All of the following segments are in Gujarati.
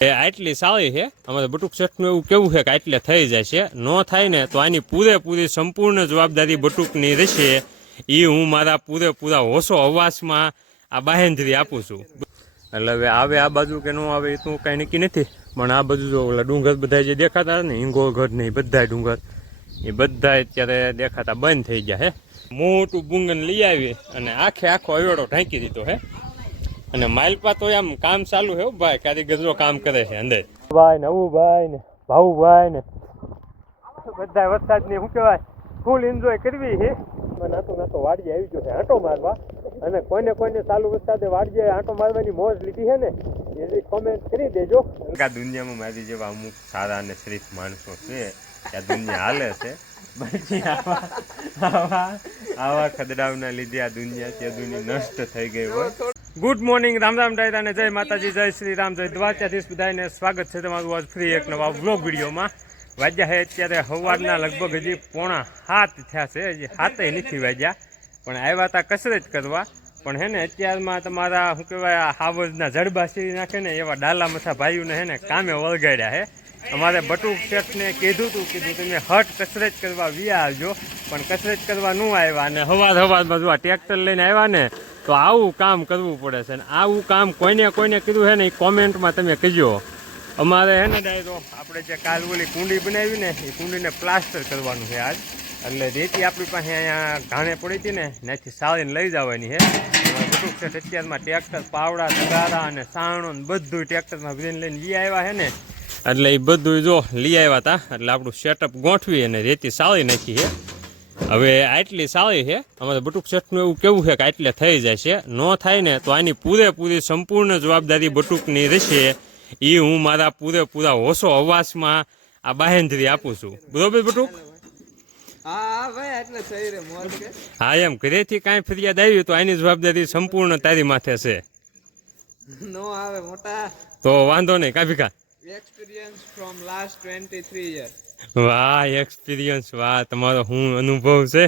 આટલી સારી છે અમારે બટુક શેઠનું એવું કેવું છે કે આટલે થઈ જાય છે ન થાય ને તો આની પૂરેપૂરી સંપૂર્ણ જવાબદારી બટુકની રહેશે એ હું મારા પૂરેપૂરા હોશો અવાસમાં આ બાહેંધરી આપું છું એટલે હવે આવે આ બાજુ કે ન આવે એ તો કાંઈ નક્કી નથી પણ આ બાજુ જો ઓલા ડુંગર બધા જે દેખાતા ને હિંગોળગઢ ને એ બધા ડુંગર એ બધા અત્યારે દેખાતા બંધ થઈ ગયા હે મોટું બુંગન લઈ આવી અને આખો અવેડો ઢાંકી દીધો હે અને માલપા તો આમ કામ ચાલુ છે ભાઈ કારીગરો કામ કરે છે અંદર ભાઈ ને અવુભાઈ ને ભાઉભાઈ ને બધા વરસાદ ને શું કહેવાય ફૂલ એન્જોય કરવી છે નાતો વાડીએ આવી ગયો છે આંટો મારવા અને કોઈને ચાલુ વરસાદે વાડીએ આંટો મારવાની મોજ લીધી છે ને એની કોમેન્ટ કરી દેજો આ દુનિયામાં મારી જેવા અમુક સારા અને શરીફ માણસો છે આ દુનિયા હાલે છે બાકી આવા ખદડાવના લીધે આ દુનિયા છે દુનિયા નષ્ટ થઈ ગઈ હોય ગુડ મોર્નિંગ રામ ડાયરા ને જય માતાજી જય શ્રી રામ જય દ્વારકાધીશ બધાને સ્વાગત છે તમારું આજ ફ્રી એક નવા વ્લોગ વિડીયોમાં વાગ્યા છે અત્યારે સવારના લગભગ હજી 6:30 થયા છે હજી 7 નથી વાગ્યા પણ આવ્યા હતા કસરત કરવા પણ હે ને અત્યારમાં તમારા શું કહેવાય હાવજના જડબા સીરી નાખે ને એવા ડાલા મથા ભાઈઓને હે ને કામે વળગાડ્યા હે અમારે બટુક શેઠને કીધું તમે હટ કસરત કરવા વ્યા આવજો પણ કસરત કરવા ન આવ્યા અને હવારમાં જો આ ટ્રેક્ટર લઈને આવ્યા ને તો આવું કામ કરવું પડે છે અને આવું કામ કોઈને કીધું છે ને એ કોમેન્ટમાં તમે કહેજો અમારે હે ને ડાયરો આપણે જે કાલ ઓલી કુંડી બનાવી ને એ કુંડીને પ્લાસ્ટર કરવાનું છે આજ એટલે રેતી આપણી પાસે અહીંયા ઘાણે પડી હતી ને ત્યાંથી સાળીને લઈ જવાની છે બટુક શેઠ અત્યારમાં ટ્રેક્ટર પાવડા તગારા અને સાણો ને બધું ટ્રેક્ટરમાં ભરીને લઈને લઈ આવ્યા છે ને એટલે એ બધું જો લઈ આવ્યા હતા એટલે આપણું સેટઅપ ગોઠવી અને રેતી સાળી નાખી છે હવે આટલી સારી છે અમારે બટુક શેઠનું એવું કેવું છે કે આટલે થઈ જાય છે ન થાય ને તો આની પૂરેપૂરી સંપૂર્ણ જવાબદારી બટુકની રહેશે એ હું મારા પૂરેપૂરા હોશો અવાસમાં આ બાહેંધરી આપું છું બરોબર બટુક હા એમ ઘરેથી કાંઈ ફરિયાદ આવી તો આની જવાબદારી સંપૂર્ણ તારી માથે છે તો વાંધો નહીં કાભીકા experience from last 23 years વાહ એક્સપિરિયન્સ વાહ તમારો શું અનુભવ છે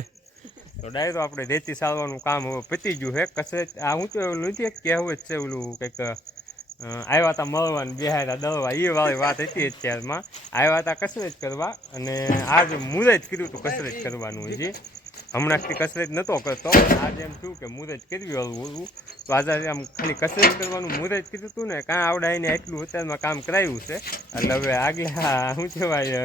તો ડાયરો આપણે રેતી સારવાનું કામ હવે પતી ગયું છે કસરત આ હું તો એવું નથી કહેવત છે ઓલું કંઈક આવ્યા હતા મળવાનું બિહારા દળવા એ વાળી વાત હતી અત્યારમાં આવ્યા હતા કસરત કરવા અને આજ મુહૂર્ત કર્યું હતું કસરત કરવાનું છે હમણાંથી કસરત નહોતો કરતો આજે એમ થયું કે મુહૂર્ત કરવી હળવું તો આજે આમ ખાલી કસરત કરવાનું મુહૂર્ત કીધું હતું ને કાં આવડાવીને એટલું અત્યારમાં કામ કરાવ્યું છે એટલે હવે આગલા શું કહેવાય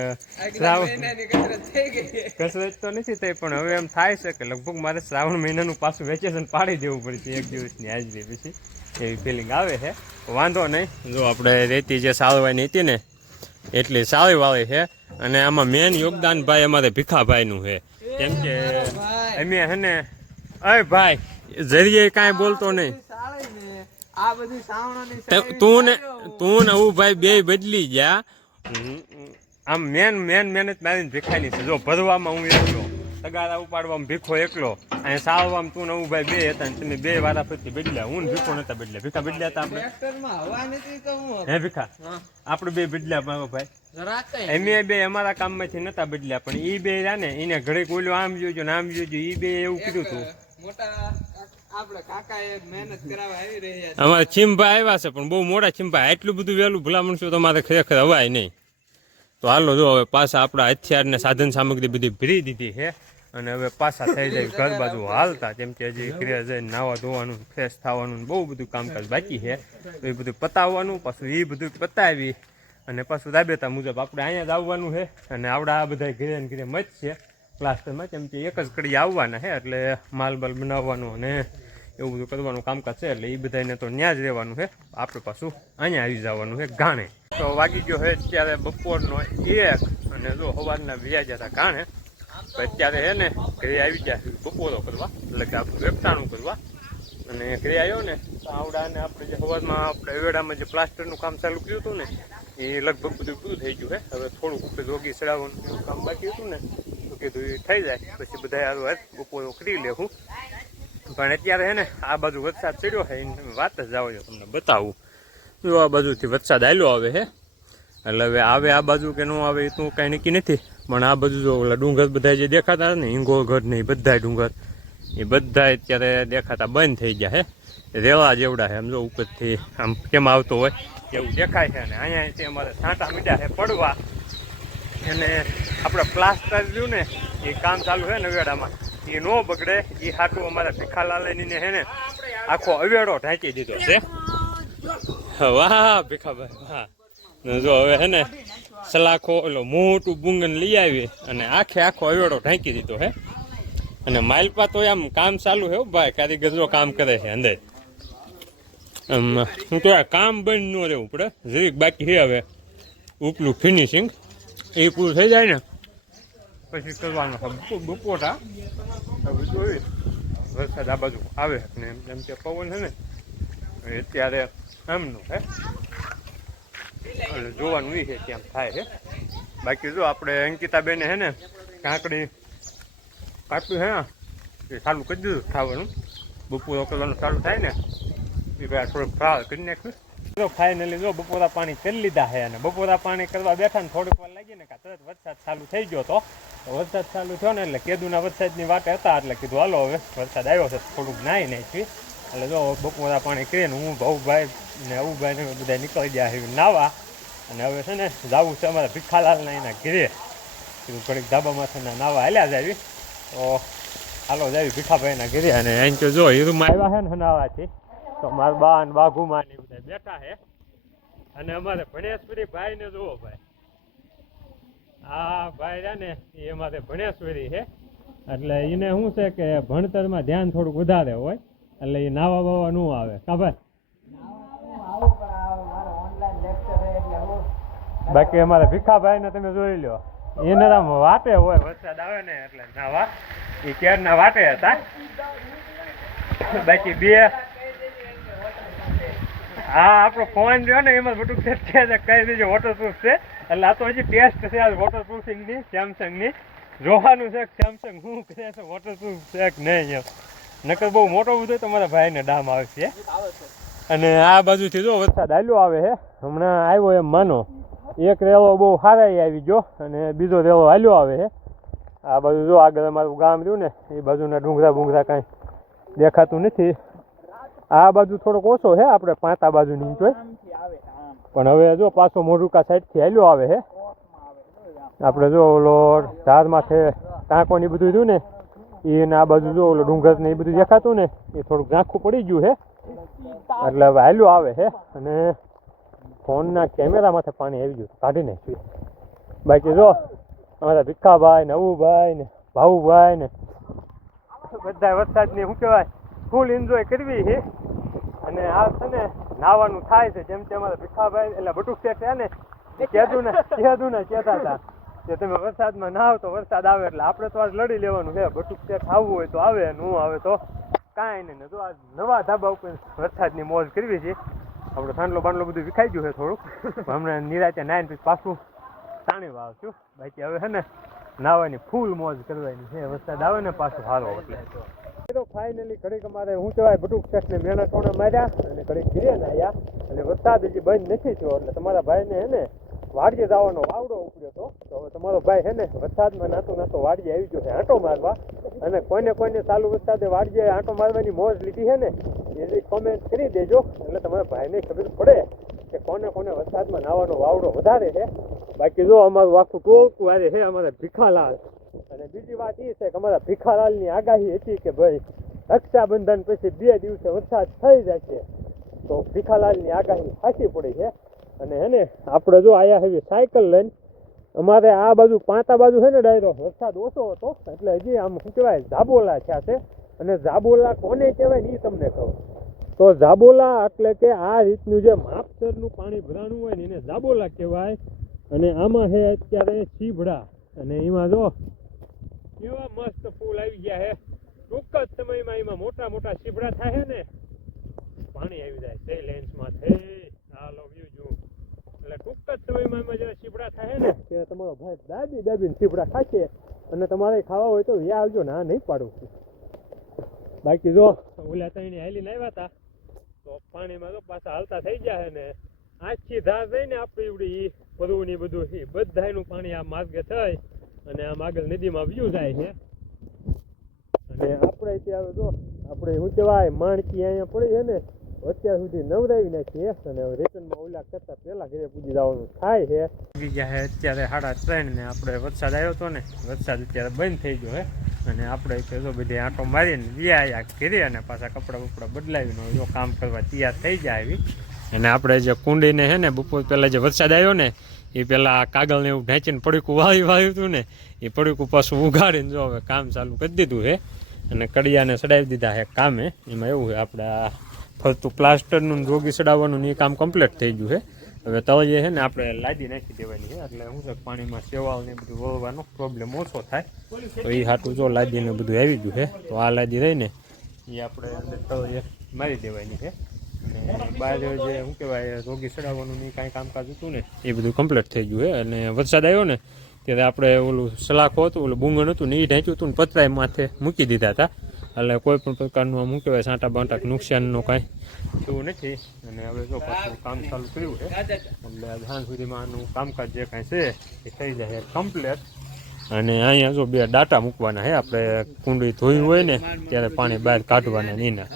કસરત તો નથી થઈ પણ હવે એમ થાય છે કે લગભગ મારે શ્રાવણ મહિનાનું પાછું વેકેશન પાડી દેવું પડશે એક દિવસની હાજરી પછી એવી ફિલિંગ આવે છે વાંધો નહીં જો આપણે રેતી જે સાળવાની હતી ને એટલી સારી વાળી છે અને આમાં મેન યોગદાન ભાઈ અમારે ભીખાભાઈનું છે કેમ કે અમે હે ને અય ભાઈ જરીએ કાંઈ બોલતો નહીં તું ને હું ભાઈ બે બદલી ગયા આમ મેન મહેનત મારીને ભીખાની છે જો ભરવામાં હું એકલો તગારા ઉપાડવામાં ભીખો એકલો અને સાવવામાં તું નવું ભાઈ બે હતા તમે બે વારા ફરતી બદલ્યા હું ભીખો નતા બદલ્યા ભીખા બદલ્યા હતા આપણે હે ભીખા આપણે બે બદલ્યા મારો ભાઈ અમે બે અમારા કામમાંથી નતા બદલ્યા પણ એ બે રહ્યા ને એને ઘરે કોઈલો આમ જોજો ને આમ જોજો એ બે એવું કીધું હતું અમારે ચીમભા આવ્યા છે પણ બહુ મોડા ચીમભા એટલું બધું વહેલું ભલામણ છું તમારે ખરેખર હવાય નહીં તો હાલો જો હવે પાછા આપણા હથિયાર ને સાધન સામગ્રી બધી ભરી દીધી છે અને હવે પાછા થઈ જાય ઘર બાજુ હાલતા જેમ કે હજી ઘરે જઈને નાવા ધોવાનું ફ્રેશ થવાનું બહુ બધું કામકાજ બાકી છે તો એ બધું પતાવવાનું પાછું એ બધું પતાવી અને પાછું રાબેતા મુજબ આપણે અહીંયા જ આવવાનું છે અને આવડા આ બધા ઘરે ને ઘરે મચ છે પ્લાસ્ટરમાં કેમ કે એક જ કડી આવવાના છે એટલે માલ બનાવવાનું અને એવું બધું કરવાનું કામકાજ છે એટલે એ બધાને તો ત્યાં જ રહેવાનું છે આપણે પાછું અહીંયા આવી જવાનું છે ગાણે તો વાગી ગયો છે અત્યારે બપોરનો 1 અને જો સવારના વ્યાજ હતા ગાણે અત્યારે છે ને ઘરે આવી ગયા બપોરો કરવા એટલે કે આપણું વેપટાણું કરવા અને ઘરે આવ્યો ને તો આવડાને આપણે જે સવારમાં આપણે વેડામાં જે પ્લાસ્ટરનું કામ ચાલુ કર્યું હતું ને એ લગભગ બધું પૂરું થઈ ગયું છે હવે થોડુંક રોગી ચડાવવાનું કામ બાકી હતું ને તો કીધું એ થઈ જાય પછી બધા હાલ બપોરો કરી લેવું પણ અત્યારે છે ને આ બાજુ વરસાદ ચડ્યો છે એની વાત જ જાવ તમને બતાવું જો આ બાજુથી વરસાદ આવેલો આવે છે એટલે હવે આવે આ બાજુ કે ન આવે એ તો કાંઈ નક્કી નથી પણ આ બાજુ જો ઓલા ડુંગર બધા જે દેખાતા ને હિંગોળગઢ ને એ બધા ડુંગર એ બધા અત્યારે દેખાતા બંધ થઈ ગયા છે રેવા જેવડા છે આમ જો ઉપરથી આમ કેમ આવતો હોય એવું દેખાય છે. અને અહીંયાથી અમારે છાંટા મીઠા છે પડવા. અને આપણે પ્લાસ્ટર રહ્યું ને એ કામ ચાલુ છે ને અવેડામાં એ ન બગડે એ હાટું અમારા ભીખાલાલની છે ને આખો અવેડો ઢાંકી દીધો છે. વાહ ભીખાભાઈ વાહ. જો હવે છે ને સલાખો ઓલો મોટું બુંગન લઈ આવી અને આખો અવેડો ઢાંકી દીધો હે. અને માલપા તો આમ કામ ચાલુ છે ભાઈ, કારીગરો કામ કરે છે અંદર. હું તો કામ બંધ ન રહેવું પડે જરીક બાકી છે હવે ઉપલું ફિનિશિંગ એ પૂરું થઈ જાય ને પછી કરવાનું બપોરા. હવે જોઈ વરસાદ આ બાજુ આવે ને એમ કે પવન છે ને અત્યારે આમનું હે એટલે જોવાનું એ છે કેમ થાય છે. બાકી જો આપણે અંકિતાબેને છે ને કાંકડી કાપ્યું છે એ ચાલુ કરી દીધું ખાવાનું. બપોરો કરવાનું ચાલુ થાય ને એ ભાઈ થોડુંક ફ્રાળ કરી નાખ્યું. જો ફાઇનલી જો બપોરા પાણી કરી લીધા છે અને બપોરા પાણી કરવા બેઠા ને થોડીક વાર લાગી ને કે તરત વરસાદ ચાલુ થઈ ગયો તો વરસાદ ચાલુ થયો ને એટલે કેદુના વરસાદની વાટે હતા એટલે કીધું હાલો હવે વરસાદ આવ્યો છે થોડુંક નાહી નાખી. એટલે જો બપોરા પાણી કરીને હું ભાઉભાઈ ને અવુભાઈ ને બધા નીકળી ગયા છે નાવા. અને હવે છે ને જવું છે અમારા ભીખાલાલના એના ઘરે. કીધું ઘડીક ધાબામાંથી નાવા હાલ્યા જાવી તો હાલો જાવી ભીખાભાઈના ઘરે. અને અહીં તો જો હીરુમાં આવ્યા છે ને નાવાથી તો મારા બા ને બાઘુમાં ને બધા બેઠા છે. અને અમારે ભણેશ્વરી ભાઈ ને જુઓ ભાઈ, આ ભાઈ રહ્યા ને એ અમારે ભણેશ્વરી છે. એટલે એને શું છે કે ભણતરમાં ધ્યાન થોડુંક વધારે હોય એટલે એ નાવા બાવા ન આવે કા ભાઈ. બાકી અમારે ભીખાભાઈ ને તમે જોઈ લો એને આમ વાટે હોય વરસાદ આવે ને એટલે નાવા એ ક્યારના વાટે હતા. બાકી બે હા આપણો ફોન રહ્યો ને એમાં બધું છે કહી દેજો વોટરપ્રૂફ છે. એટલે આ તો હજી ટેસ્ટ છે આ વોટરપ્રૂફિંગની સેમસંગની. જોવાનું છે સેમસંગ શું કરે છે વોટરપ્રૂફ છે કે નહીં એમ. નકર બહુ મોટો બધો તો મારા ભાઈને ડામ આવશે. અને આ બાજુથી જો વરસાદ હાલ્યો આવે છે હમણાં આવ્યો એમ માનો. એક રેલો બહુ સારા આવી ગયો અને બીજો રેલો હાલ્યો આવે છે. આ બાજુ જો આગળ અમારું ગામ રહ્યું ને એ બાજુના ડુંગરા બુંગરા કાંઈ દેખાતું નથી. આ બાજુ થોડોક ઓછો છે આપણે પાંતા બાજુ નીચે પણ હવે જો પાછો મોઢુકા સાઈડથી હાલ્યો આવે છે. આપણે જો ઓલો ધારમાંથી ટાંકો ને બધું રહ્યું ને એને આ બાજુ જો ઓલો ડુંગર ને એ બધું દેખાતું ને એ થોડુંક ઝાંખું પડી ગયું છે એટલે હવે હાલ્યો આવે છે. અને ફોનના કેમેરામાંથી પાણી આવી ગયું કાઢી નાખ્યું. બાકી જો અમારા ભીખાભાઈ ને અવુભાઈ ને ભાઉભાઈ ને બધા વરસાદની શું કહેવાય ફૂલ એન્જોય કરવી છે. અને આ છે ને નાવાનું થાય છે જેમ કે અમારા ભીખાભાઈ એટલે બટુક શેઠ છે ને કહેતું ને કહેતા હતા કે તમે વરસાદમાં નાવ તો વરસાદ આવે એટલે આપણે તો આજ લડી લેવાનું છે. બટુક શેઠ આવવું હોય તો આવે ન આવે તો કાંઈ નહીં. ને તો આ નવા ધાબા ઉપર વરસાદની મોજ કરવી છે. આપણે થાંડલો બાંડલો બધું વિખાઈ ગયું છે થોડુંક હમણાં નિરાતે 9 પછી પાછું તાણી વાવશું. બાકી હવે છે ને નાવાની ફૂલ મોજ કરવાની છે. વરસાદ આવે ને પાછું સારો એટલે ફાઇનલી ઘડીક અમારે શું કહેવાય બટુક શેઠને મહેનત ટોણા માર્યા અને ઘડીક ઘીરે નાયા. અને વરસાદ હજી બંધ નથી થયો એટલે તમારા ભાઈને હે ને વાડીએ જવાનો વાવડો ઉપડ્યો હતો. તો હવે તમારો ભાઈ છે ને વરસાદમાં નાતો વાડીએ આવી ગયો છે આંટો મારવા. અને કોઈને ચાલુ વરસાદે વાડીએ આંટો મારવાની મોજ લીધી છે ને એની કોમેન્ટ કરી દેજો એટલે તમારા ભાઈને ખબર પડે કે કોને વરસાદમાં નાવાનો વાવડો વધારે છે. બાકી જો અમારું આખું ટોળકું આરે છે અમારા ભીખાલાલ. અને બીજી વાત એ છે કે અમારા ભીખાલાલની આગાહી હતી કે ભાઈ રક્ષાબંધન પછી 2 દિવસે વરસાદ થઈ જશે. તો ભીખાલાલની આગાહી સાચી પડી છે. અને હે ને આપણે જો આયા હવે સાયકલ લઈને અમારે આ બાજુ પાંતા બાજુ છે ને ડાયરો વરસાદ ઓછો હતો એટલે હજી આમ શું કહેવાય જાબોલા થયા છે. અને જાબોલા કોને કહેવાય ને એ તમને કહું તો જાબોલા એટલે કે આ રીતનું જે માપસરનું પાણી ભરાણું હોય ને એને જાબોલા કહેવાય. અને આમાં છે અત્યારે સીભડા અને એમાં જો કેવા મસ્ત ફૂલ આવી ગયા છે. ટૂંક જ સમયમાં એમાં મોટા મોટા સીભડા થાય ને પાણી આવી જાય છે લેન્સમાં થઈ હાલો વ્યૂ જો એટલે ટૂંક જ સમયમાં એમાં જ્યારે સીભડા થાય ને કે તમારો ભાઈ દાબીને સીભડા ખાશે. અને તમારે ખાવા હોય તો વ્યા આવજો ના નહીં પાડું. બાકી જો ઓલા તઈને હાલીને આવ્યા હતા તો પાણીમાં તો પાછા હાલતા થઈ ગયા ને આખી ધાર રહીને આપણી એવડી પરવું બધું બધાનું પાણી આ માર્ગે થઈ અને આમ આગળ નદીમાં વ્યૂ જાય છે. અને આપણે ત્યાં જો આપણે શું કહેવાય માણકી અહીંયા પડી છે ને અત્યાર સુધી નવરાવી નાખી અને હવે રિટર્નમાં ઓલા કરતા પહેલા ઘરે પૂજી જવાનું થાય છે. ગયા છે અત્યારે 3:30 ને આપણે વરસાદ આવ્યો હતો ને વરસાદ અત્યારે બંધ થઈ ગયો હે અને આપણે જો બધી આંટો મારીને વ્યાયા ઘરે અને પાછા કપડાં બદલાવીને જો કામ કરવા તૈયાર થઈ જાય આવી. અને આપણે જે કુંડીને છે ને બપોર પહેલાં જે વરસાદ આવ્યો ને એ પહેલાં કાગળને એવું ઢાંચીને પડીકું વાવ્યું હતું ને એ પડીકું પાછું ઉગાડીને જો હવે કામ ચાલુ કરી દીધું છે અને કડિયાને ચડાવી દીધા છે કામે. એમાં એવું છે આપણે આ ફરતું પ્લાસ્ટરનું રોગી ચડાવવાનું એ કામ કમ્પ્લીટ થઈ ગયું છે. હવે તળિયે છે ને આપણે લાદી નાખી દેવાની છે એટલે શું છે પાણીમાં સેવાળ ને બધું વળવાનો પ્રોબ્લેમ ઓછો થાય તો એ હાટું જો લાદીને બધું આવી ગયું છે. તો આ લાદી રહીને એ આપણે અંદર તળિયે મારી દેવાની છે અને બહાર જે શું કહેવાય રોગી ચડાવવાનું એ કાંઈ કામકાજ હતું ને એ બધું કમ્પ્લીટ થઈ ગયું છે. અને વરસાદ આવ્યો ને ત્યારે આપણે ઓલું સલાખો હતું ઓલું બુંગણ હતું ને એ ઢાંચ્યું હતું ને પતરાય માથે મૂકી દીધા હતા એટલે કોઈ પણ પ્રકારનું આમ શું કહેવાય સાંટા બાંટા નુકસાનનું કાંઈ થયું નથી. અને હવે જો પાછું કામ ચાલુ કર્યું છે એટલે સાંજ સુધીમાં આનું કામકાજ જે કાંઈ છે એ થઈ જાય કમ્પ્લીટ. અને અહીંયા જો 2 ડાટા મૂકવાના છે આપણે કુંડી ધોઈ હોય ને ત્યારે પાણી બહાર કાઢવાના નીના.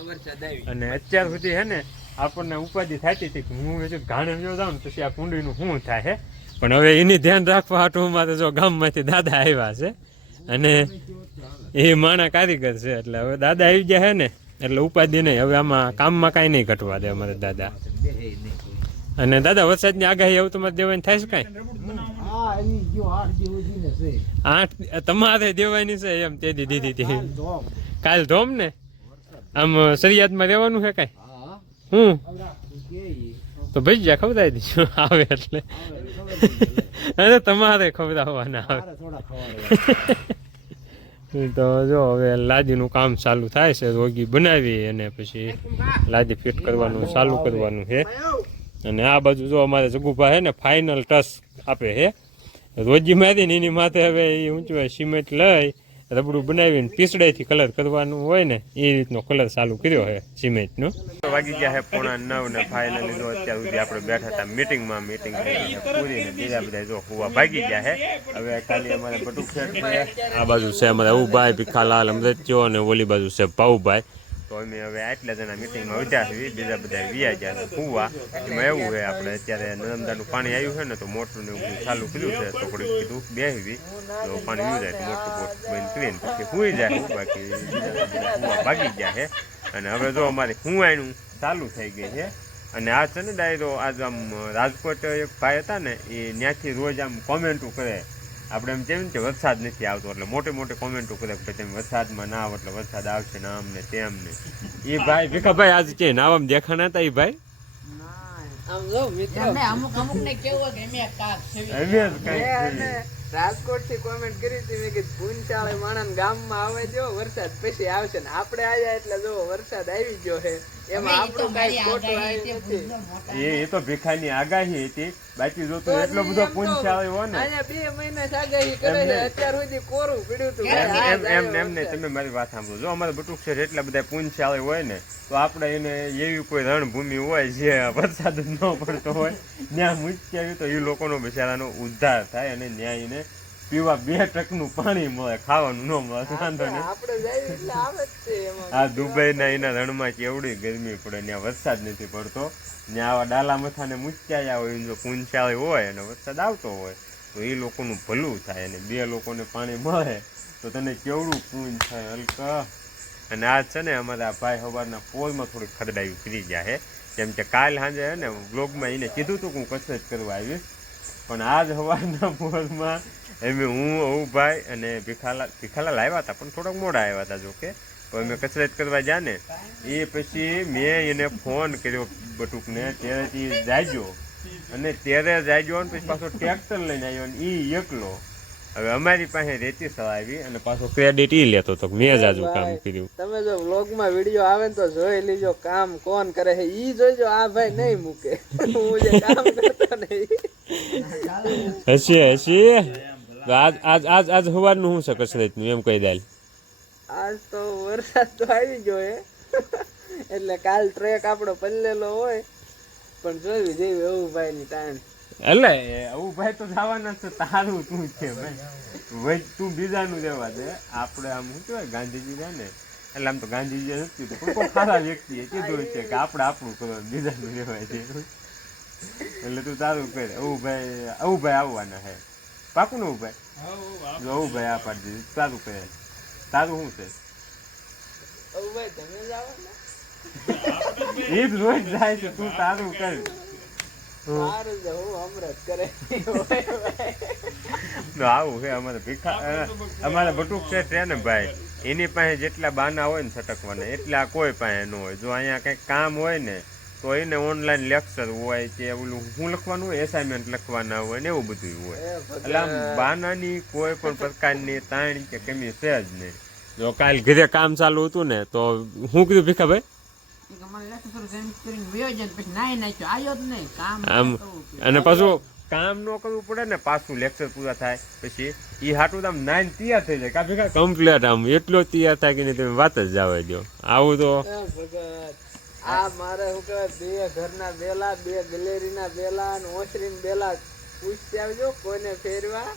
અને અત્યાર સુધી છે ને આપણને ઉપાધિ થતી હતી કે હું ઘાણે જો જાઉં ને પછી આ કુંડીનું શું થાય છે પણ હવે એની ધ્યાન રાખવા હાટું મારે જો ગામમાંથી દાદા આવ્યા છે અને એ માણા કારીગર છે એટલે હવે દાદા આવી ગયા છે ને એટલે ઉપાધિ નહીં. હવે આમાં કામમાં કાંઈ નહીં ઘટવા દે અમારે દાદા. અને દાદા વરસાદની આગાહી એવું તમારે દેવાની થાય છે કાંઈ? 8 તમારે દેવાની છે એમ તે દીધી કાલ ધોમ ને આમ શરિયાતમાં રહેવાનું છે કાંઈ? તો ભાઈ જ્યાં ખવડાવી દઈશું આવે એટલે અને તમારે ખવડાવવાના આવે. તો જો હવે લાદીનું કામ ચાલુ થાય છે રોગી બનાવી અને પછી લાદી ફિટ કરવાનું ચાલુ કરવાનું છે. અને આ બાજુ જો અમારે જગુભા છે ને ફાઇનલ ટચ આપે છે રોજી મારીને એની માથે હવે એ ઊંચું સિમેન્ટ લઈ રબડું બનાવીને પીસડાઈથી કલર કરવાનું હોય ને એ રીતનો કલર ચાલુ કર્યો છે સિમેન્ટનો. વાગી ગયા છે 8:45 ને ફાઇનલી જો અત્યાર સુધી આપણે બેઠા હતા મીટિંગમાં મીટિંગ પૂરીને બીજા બધા જો હુવા ભાગી ગયા છે. હવે ખાલી અમારે બટુક છે આ બાજુ છે અમારે ઉભાઈ ભીખાલાલ અમૃત્યો અને ઓલી બાજુ છે ભાઉભાઈ. તો અમે હવે આટલા જણા મિટિંગમાં વધ્યા છીએ બીજા બધા વ્યા ગયા હુવા. એમાં એવું છે આપણે અત્યારે નર્મદાનું પાણી આવ્યું છે ને તો મોટરું ને એવું ચાલુ કર્યું છે તો થોડીક કીધું બેસવી તો પાણી વ્યું જાય તો મોટું બોટ બંધ કરીને પછી હુઈ જાય. બાકી બીજા હુવા ભાગી ગયા છે. અને હવે જો અમારે હુવાયનું ચાલુ થઈ ગઈ છે. અને આ છે ને ડાયરો આજ આમ રાજકોટ એક ભાઈ હતા ને એ ત્યાંથી રોજ આમ કોમેન્ટો કરે આપણે એમ કેમ કે વરસાદ નથી આવતો એટલે મોટી મોટી કોમેન્ટો કરે કે તમે વરસાદમાં ના આવો એટલે વરસાદ આવશે ને આમ ને તેમ ને. એ ભાઈ ભીખાભાઈ આજ કે નામ દેખાણા હતા એ ભાઈ રાજકોટ થી કોમેન્ટ કરી હતી મેં કીધું પૂંચાળે માણસ ગામમાં આવે જો વરસાદ પછી આવશે ને આપણે આવ્યા એટલે જો વરસાદ આવી ગયો છે એમાં આપણું કઈ ખોટું આવ્યું નથી. એ તો ભીખાની આગાહી હતી બાકી જો તો એટલો બધો પૂંચાળે હોય ને અહીંયા 2 મહિના આગાહી કરે છે અત્યાર સુધી કોરું પીડ્યું હતું. એમને તમે મારી વાત સાંભળો જો અમારે બટુક છે એટલા બધા પૂંચાળે હોય ને તો આપણે એને એવી કોઈ રણભૂમિ હોય જે વરસાદ જ ન પડતો હોય ત્યાં મૂકી આવ્યું તો એ લોકોનો બિચારાનો ઉદ્ધાર થાય અને ન્યાય એને પીવા 2 ટકનું પાણી મળે ખાવાનું ન મળે વાંધો નહીં. આ દુબઈના એના રણમાં કેવડી ગરમી પડે ત્યાં વરસાદ નથી પડતો. ત્યાં આવા ડાલા મથાને મૂક્યા હોય જો પૂંચાળી હોય અને વરસાદ આવતો હોય તો એ લોકોનું ભલું થાય અને 2 લોકોને પાણી મળે તો તને કેવડું પૂંજ થાય હલકા. અને આજ છે ને અમારા ભાઈ સવારના પોલમાં થોડીક ખરડાયું ફરી ગયા છે કેમ કે કાલ સાંજે છે ને વ્લોગમાં એને કીધું હતું કે હું કસરત કરવા આવીશ પણ આજ સવારના પોલમાં અમે હું ભાઈ અને ભીખાલાલ આવ્યા હતા પણ થોડાક મોડા આવ્યા હતા જોકે તો અમે કસરત કરવા ગયા ને એ પછી મેં એને ફોન કર્યો બટુકને ત્યારેથી જાગ્યો અને ત્યારે જાગ્યો ને પછી પાછો ટ્રેક્ટર લઈને આવ્યો ને એ એકલો. હવે અમારી પાસે રેતી સળાવી અને પાછો ક્રેડિટ ઈ લેતો તો મેં જ આજુ કામ કર્યું. તમે જો વ્લોગમાં વિડીયો આવે ને તો જોઈ લીજો કામ કોણ કરે છે ઈ જોઈજો. આ ભાઈ નહીં મૂકે હું જે કામ કરતો નહીં હસી આજ સવારનું શું છે કસરતનું એમ કહી દે. આજ તો વરસાદ તો આવી ગયો એટલે કાલ ટ્રેક આપણો પલ્લેલો હોય પણ જોયું જેવી એવું ભાઈ ની ટાઈમ એટલે એવું ભાઈ તો જવાના છે તારું તું છે ભાઈ તું બીજાનું રહેવા દે. આપણે આમ શું કહેવાય ગાંધીજી ને એટલે આમ તો ગાંધીજીએ નથી કીધું પણ કોઈ સારા વ્યક્તિએ કીધું છે કે આપણે આપણું કરવાનું બીજાનું રહેવાય છે એટલે તું તારું કરે. ભાઈ આવવાના હે પાકું ને ભાઈ જો ભાઈ આ પાડી દીધું તારું કરે. તારું શું છે? ભાઈ તમે જ આવો ને. એ જ રોજ જાય છે તું તારું કર. સારું છે હું અમૃત કરે. આવું છે અમારે ભીખા અમારે બટુક છે ને ભાઈ એની પાસે જેટલા બાના હોય ને છટકવાના એટલા કોઈ પાસે ન હોય. જો અહીંયા કંઈક કામ હોય ને તો એને ઓનલાઈન લેક્ચર હોય કે ઓલું શું લખવાનું હોય એસાઇનમેન્ટ લખવાના હોય ને એવું બધું હોય. એટલે આમ બાનાની કોઈ પણ પ્રકારની તાણ કે કમી છે જ નહીં. જો કાલ ઘરે કામ ચાલુ હતું ને તો હું કીધું ભીખાભાઈ આમ અને પાછું કામ ન કરવું પડે ને પાછું લેક્ચર પૂરા થાય પછી એ હાટું આમ 9 તૈયાર થઈ જાય કાફી કમ્પ્લીટ આમ એટલો તૈયાર થાય કે નહીં તમે વાત જ જવા દો. આવું તો આ મારે શું કહેવાય બે ઘરના બેલા બે ગેલેરીના બેલા અને ઓસરીના બેલા પૂછી આવજો કોઈને ફેરવા.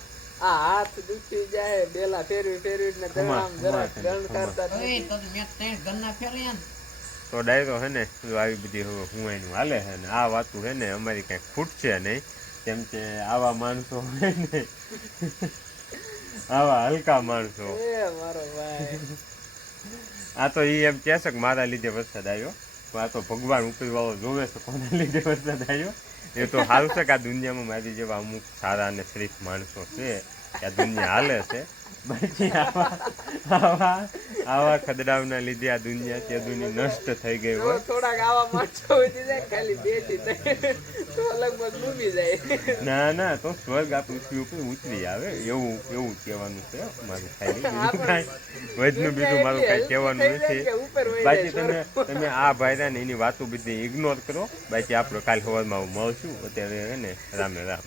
આ હાથ દુખી જાય બેલા ફેરવી ને તમે આમ જરાક ગણ કરતા તો ડાયરો હે ને જો આવી બધી હું એનું હાલે છે ને આ વાતું હે ને અમારી કઈ ખૂટશે નહીં કેમ કે આવા માણસો હે ને આવા હલકા માણસો. મારો ભાઈ આ તો ઈ એમ કહે છે કે મારા લીધે વરસાદ આવ્યો પણ આ તો ભગવાન ઉપર વાળો જોવે છે કોના લીધે વરસાદ આવ્યો. એ તો સારું છે કે આ દુનિયામાં મારી જેવા અમુક સારા અને શરીફ માણસો છે કે આ દુનિયા હાલે છે. બાકી આવા ખદડાવના લીધે આ દુનિયા તે દુનિયા નષ્ટ થઈ ગઈ હોય. થોડાક આવા માણસો ઉઠી જાય ખાલી 2 થી 3 તો લગભગ ડૂબી જાય. ના તો સ્વર્ગ આ પૃથ્વી ઉપર ઉતરી આવે એવું કહેવાનું છે મારું. ખાલી વૈદનું બીજું મારું કઈ કહેવાનું નથી. બાકી તમે આ ભાઈરા ને એની વાતો બધી ઇગ્નોર કરો. બાકી આપણે કાલ સવારમાં મળશું. અત્યારે ને રામે રામ.